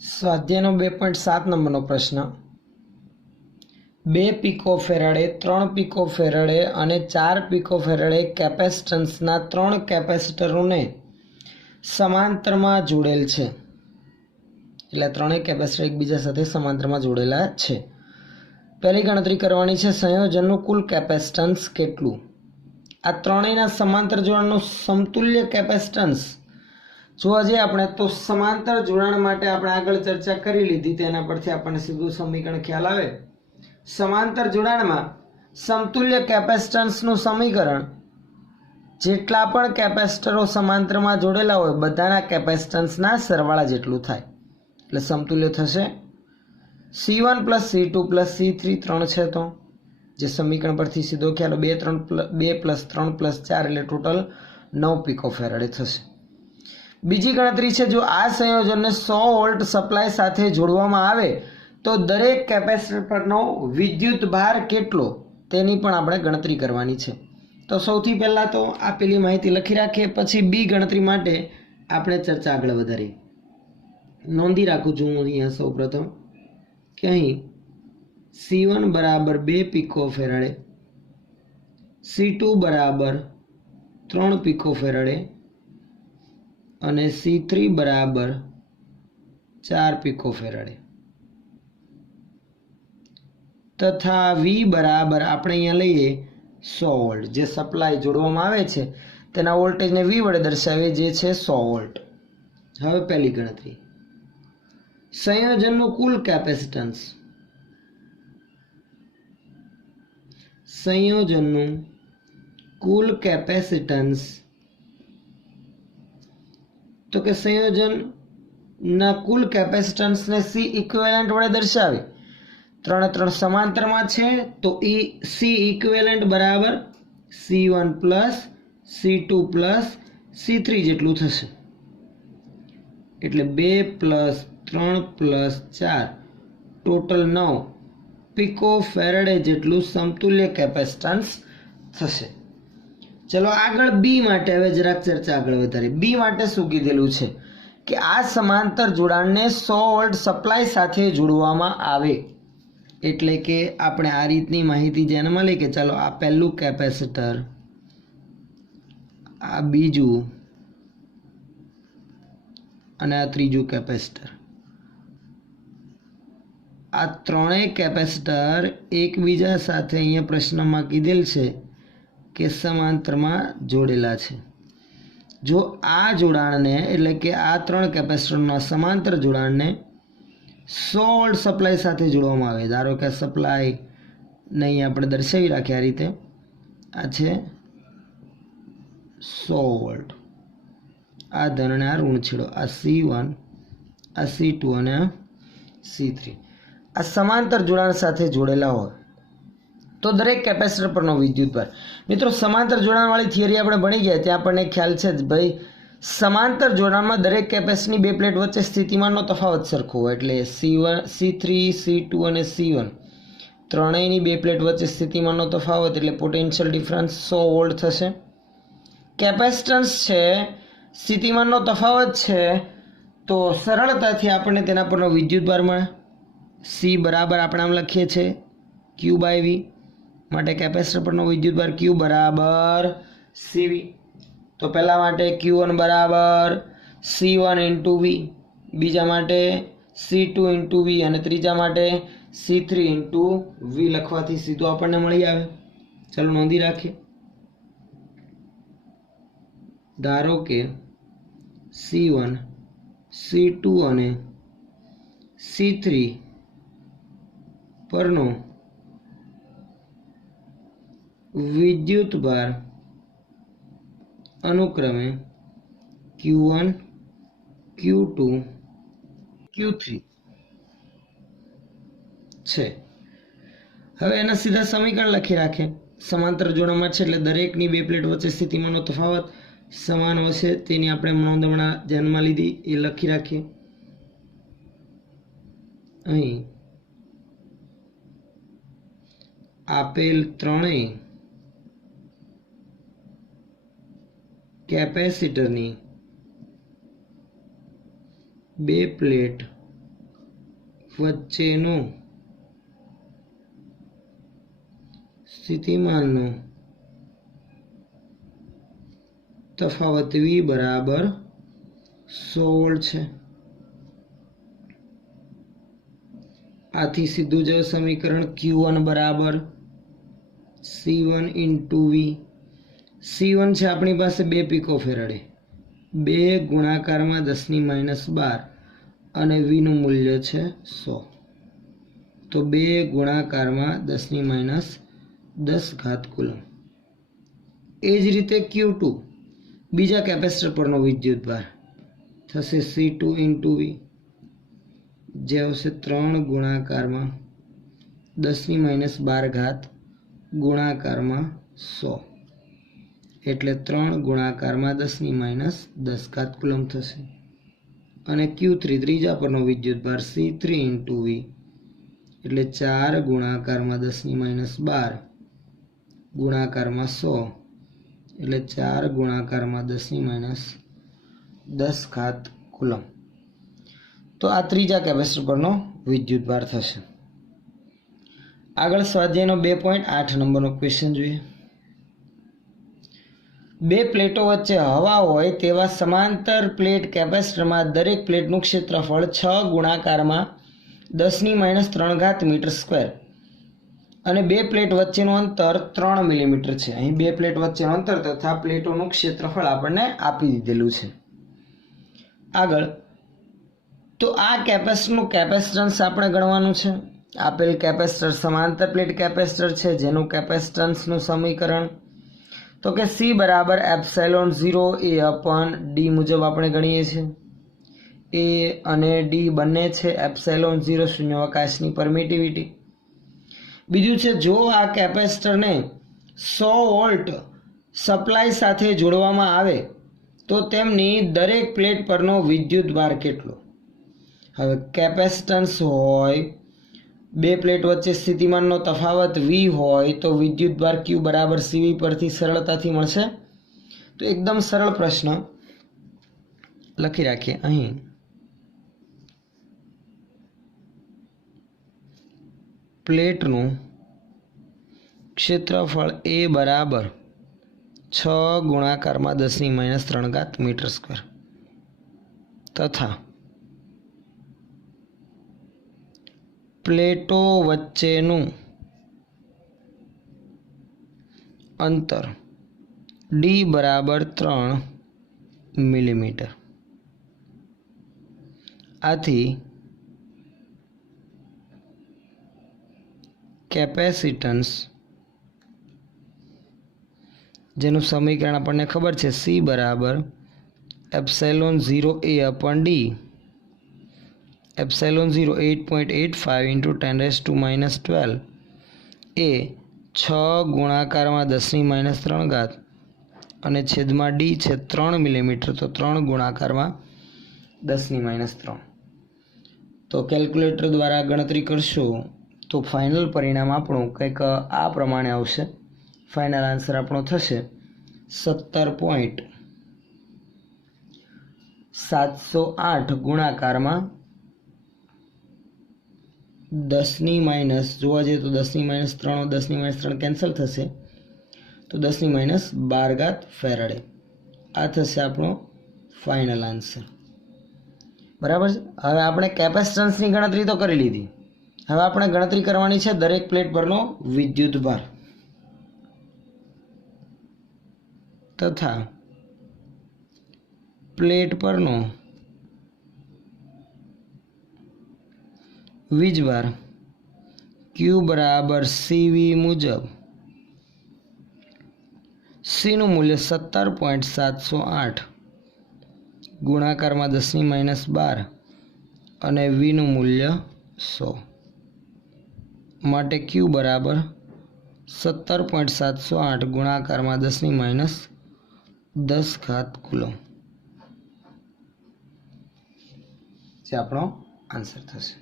સ્વાધ્યાયનો 2.7 નંબરનો પ્રશ્ન 2 પિકોફેરાડે 3 પિકોફેરાડે અને 4 પિકોફેરાડે કેપેસિટન્સના 3 કેપેસિટરોને સમાંતરમાં જોડેલ છે. એટલે ત્રણેય કેપેસિટર એકબીજા સાથે સમાંતરમાં જોડેલા છે. પહેલી ગણતરી કરવાની છે સંયોજનનું કુલ કેપેસિટન્સ કેટલું. આ ત્રણેયના સમાંતર જોડાણનું સમતુલ્ય કેપેસિટન્સ જોવા જઈએ આપણે તો સમાંતર જોડાણ માટે આપણે આગળ ચર્ચા કરી લીધી, તેના પરથી આપણને સીધું સમીકરણ ખ્યાલ આવે. સમાંતર જોડાણમાં સમતુલ્ય કેપેસિટન્સનું સમીકરણ જેટલા પણ કેપેસિટરો સમાંતરમાં જોડેલા હોય બધાના કેપેસિટન્સના સરવાળા જેટલું થાય. એટલે સમતુલ્ય થશે C1 + C2 + C3 3 છે તો જે સમીકરણ પરથી સીધો ખ્યાલ 2 + 3 + 4 એટલે ટોટલ 9 પિકોફેરાડે થશે. બીજી ગણતરી છે જો આ સંયોજનને 100 વોલ્ટ સપ્લાય સાથે જોડવામાં આવે તો દરેક કેપેસિટર પરનો વિદ્યુત ભાર કેટલો તેની પણ આપણે ગણતરી કરવાની છે. તો સૌથી પહેલાં તો આપેલી માહિતી લખી રાખીએ, પછી બી ગણતરી માટે આપણે ચર્ચા આગળ વધારીએ. નોંધી રાખું છું હું અહીંયા સૌપ્રથમ કે અહીં C1 = 2 પિકોફેરાડે, C2 = 3 પિકોફેરાડે અને C3 = 4 પિકોફેરાડે તથા V બરાબર આપણે અહીંયા લઈએ 100 વોલ્ટ. જે સપ્લાય જોડવામાં આવે છે તેના વોલ્ટેજને V વડે દર્શાવીએ જે છે 100 વોલ્ટ. હવે પહેલી ગણતરી સંયોજનનું કુલ કેપેસિટન્સ. સંયોજનનું કુલ કેપેસિટન્સ તો કે સંયોજનના કુલ કેપેસિટન્સને C ઇક્વિવેલન્ટ વડે દર્શાવી. ત્રણે ત્રણ સમાંતરમાં છે તો C ઇક્વિવેલન્ટ બરાબર C1 + C2 + C3 જેટલું થશે. એટલે 2 + 3 + 4 ટોટલ 9 પિકોફેરાડે જેટલું સમતુલ્ય કેપેસિટન્સ થશે. ચલો આગળ બી માટે હવે જરાક ચર્ચા આગળ વધારીએ. બી માટે શું કીધેલું છે કે આ સમાંતર જોડાણને 100 વોલ્ટ સપ્લાય સાથે જોડવામાં આવે. એટલે કે આપણે આ રીતની માહિતી ધ્યાનમાં લઈએ કે ચાલો આ પહેલું કેપેસિટર, આ બીજું અને આ ત્રીજું કેપેસિટર. આ ત્રણેય કેપેસિટર એકબીજા સાથે અહીંયા પ્રશ્નમાં કીધેલ છે કે સમાંતરમાં જોડેલા છે. જો આ જોડાણને એટલે કે આ ત્રણ કેપેસિટરના સમાંતર જોડાણને 100 વોલ્ટ સપ્લાય સાથે જોડવામાં આવે, ધારો કે સપ્લાયને અહીં આપણે દર્શાવી રાખીએ આ રીતે, આ છે 100 વોલ્ટ, આ ધન અને આ ઋણ છેડો, આ C1, આ C2 અને આ C3 આ સમાંતર જોડાણ સાથે જોડેલા હોય તો દરેક કેપેસિટર પરનો વિદ્યુતભાર. મિત્રો સમાંતર જોડાણવાળી થિયરી આપણે ભણી ગયા ત્યાં આપણને ખ્યાલ છે જ ભાઈ, સમાંતર જોડાણમાં દરેક કેપેસિટરની બે પ્લેટ વચ્ચે સ્થિતિમાનનો તફાવત સરખો હોય. એટલે C1, C3, C2 અને C1 ત્રણેયની બે પ્લેટ વચ્ચે સ્થિતિમાનનો તફાવત એટલે પોટેન્શિયલ ડિફરન્સ 100 વોલ્ટ થશે. કેપેસિટન્સ છે, સ્થિતિમાનનો તફાવત છે, તો સરળતાથી આપણને તેના પરનો વિદ્યુતભાર મળે. C બરાબર આપણે આમ લખીએ છીએ Q/V, માટે કેપેસિટર પરનો વિદ્યુતભાર Q બરાબર CV. તો પહેલા માટે Q1 બરાબર C1 × V, બીજા માટે C2 × V અને ત્રીજા માટે C3 × V લખવાથી સીધું આપણને મળી આવે. ચાલો નોંધી રાખીએ. ધારો કે C1, C2 અને C3 પરનો વિદ્યુતભાર અનુક્રમે Q1, Q2, Q3 છે. હવે એના સીધા સમીકરણ લખી રાખે. સમાંતર જોડાણમાં છે એટલે દરેકની બે પ્લેટ વચ્ચે સ્થિતિમાનનો તફાવત સમાન હશે તેની આપણે નોંધ હમણાં ધ્યાનમાં લીધી, એ લખી રાખીએ. અહીં આપેલ ત્રણેય કેપેસિટરની બે પ્લેટ વચ્ચેનો સ્થિતિમાનનો તફાવત V બરાબર 100 વોલ્ટ છે. આથી સીધું જ સમીકરણ Q1 બરાબર C1 ઇન્ટુ V. C1 છે આપણી પાસે 2 પિકોફેરાડે, 2 ગુણાકારમાં 10⁻12 અને V નું મૂલ્ય છે 100. તો 2 ગુણાકારમાં 10⁻10 કુલમ. એ જ રીતે Q2 બીજા કેપેસિટર પરનો વિદ્યુતભાર થશે C2 ઇન્ટુ V, જે આવશે 3 ગુણાકારમાં 10⁻12 ગુણાકારમાં 100, એટલે 3 ગુણાકારમાં 10⁻10 કુલમ થશે. અને Q3 ત્રીજા પરનો વિદ્યુતભાર C3 ઇન્ટુ V, એટલે 4 ગુણાકારમાં 10⁻12 ગુણાકારમાં 100, એટલે 4 ગુણાકારમાં 10⁻10 કુલમ. તો આ ત્રીજા કેપેસિટર પરનો વિદ્યુતભાર થશે. આગળ સ્વાધ્યાયનો 2.8 નંબરનો ક્વેશ્ચન જોઈએ. બે પ્લેટો વચ્ચે હવા હોય તેવા સમાંતર પ્લેટ કેપેસિટરમાં દરેક પ્લેટનું ક્ષેત્રફળ 6 ગુણાકારમાં 10⁻³ મીટર સ્ક્વેર અને બે પ્લેટ વચ્ચેનું અંતર 3 મિલીમીટર છે. અહીં બે પ્લેટ વચ્ચેનું અંતર તથા પ્લેટોનું ક્ષેત્રફળ આપણને આપી દીધેલું છે. આગળ તો આ કેપેસિટરનું કેપેસિટન્સ આપણે ગણવાનું છે. આપેલ કેપેસિટર સમાંતર પ્લેટ કેપેસિટર છે, જેનું કેપેસિટન્સનું સમીકરણ તો કે C બરાબર ε0 A/d મુજબ આપણે ગણીએ છીએ. A અને D બંને છે ε0 શૂન્યાવકાશની પરમિટિવિટી. બીજું છે, જો આ કેપેસિટરને 100 વોલ્ટ સપ્લાય સાથે જોડવામાં આવે તો તેમની દરેક પ્લેટ પરનો વિદ્યુતભાર કેટલો. હવે કેપેસિટન્સ હોય, બે પ્લેટ વચ્ચે સ્થિતિમાનનો તફાવત V હોય તો વિદ્યુતભાર Q બરાબર CV પરથી સરળતાથી મળશે. તો એકદમ સરળ પ્રશ્ન લખી રાખીએ. અહીં પ્લેટનું ક્ષેત્રફળ A બરાબર 6 ગુણાકારમાં 10⁻³ મીટર સ્ક્વેર તથા પ્લેટો વચ્ચેનું અંતર D બરાબર 3 મિલીમીટર. આથી કેપેસિટન્સ, જેનું સમીકરણ આપણને ખબર છે, C બરાબર ε0 A/d, ε0 8.85 × 10⁻12 એ 6 ગુણાકારમાં 10⁻³ અને છેદમાં D છે 3 મિલીમીટર, તો 3 ગુણાકારમાં 10⁻3. તો કેલ્ક્યુલેટર દ્વારા ગણતરી કરશો તો ફાઇનલ પરિણામ આપણું કંઈક આ પ્રમાણે આવશે. ફાઇનલ આન્સર આપણો થશે 17.708 ગુણાકારમાં 10⁻, જોવા જઈએ તો 10⁻3 10⁻3 કેન્સલ થશે, તો 10⁻12 ફેરાડે. આ થશે આપણો ફાઇનલ આન્સર. બરાબર છે. હવે આપણે કેપેસિટન્સની ગણતરી તો કરી લીધી. હવે આપણે ગણતરી કરવાની છે દરેક પ્લેટ પરનો વિદ્યુતભાર તથા પ્લેટ પરનો વીજભાર Q બરાબર CV મુજબ C નું મૂલ્ય 17.708 ગુણાકારમાં 10⁻12 અને V નું મૂલ્ય 100 માટે Q બરાબર 17.708 ગુણાકારમાં 10⁻10 કુલમ, જે આપણો આન્સર થશે.